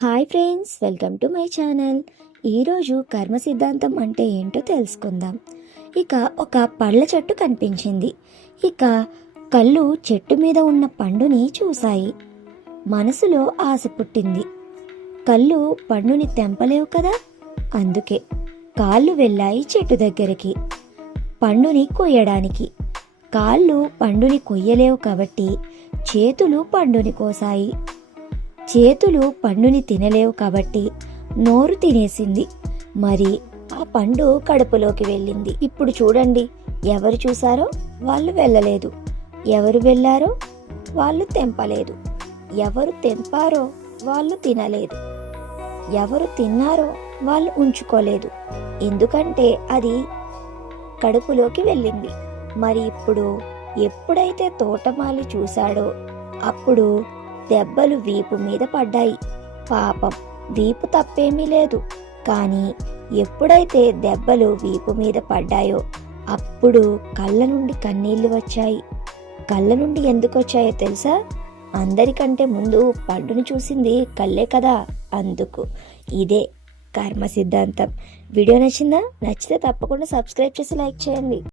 Hi friends, welcome to my channel. ఈరోజు కర్మ సిద్ధాంతం అంటే ఏంటో తెలుసుకుందాం. ఇక ఒక పళ్ళ చెట్టు కనిపించింది. ఇక కళ్ళు చెట్టు మీద ఉన్న పండుని చూశాయి. మనసులో ఆశ పుట్టింది. కళ్ళు పండుని తెంపలేవు కదా, అందుకే కాళ్ళు వెళ్ళాయి చెట్టు దగ్గరికి పండుని కొయ్యడానికి. కాళ్ళు పండుని కొయ్యలేవు కాబట్టి చేతులు పండుని కోసాయి. చేతులు పండుని తినలేవు కాబట్టి నోరు తినేసింది. మరి ఆ పండు కడుపులోకి వెళ్ళింది. ఇప్పుడు చూడండి, ఎవరు చూసారో వాళ్ళు వెళ్ళలేదు, ఎవరు వెళ్ళారో వాళ్ళు తెంపలేదు, ఎవరు తెంపారో వాళ్ళు తినలేదు, ఎవరు తిన్నారో వాళ్ళు ఉంచుకోలేదు. ఎందుకంటే అది కడుపులోకి వెళ్ళింది. మరి ఇప్పుడు ఎప్పుడైతే తోటమాలి చూశాడో అప్పుడు దెబ్బలు వీపు మీద పడ్డాయి. పాపం, వీపు తప్పేమీ లేదు, కానీ ఎప్పుడైతే దెబ్బలు వీపు మీద పడ్డాయో అప్పుడు కళ్ళ నుండి కన్నీళ్లు వచ్చాయి. కళ్ళ నుండి ఎందుకు వచ్చాయో తెలుసా? అందరికంటే ముందు పండుని చూసింది కళ్ళే కదా, అందుకు. ఇదే కర్మ సిద్ధాంతం. వీడియో నచ్చిందా? నచ్చితే తప్పకుండా సబ్స్క్రైబ్ చేసి లైక్ చేయండి.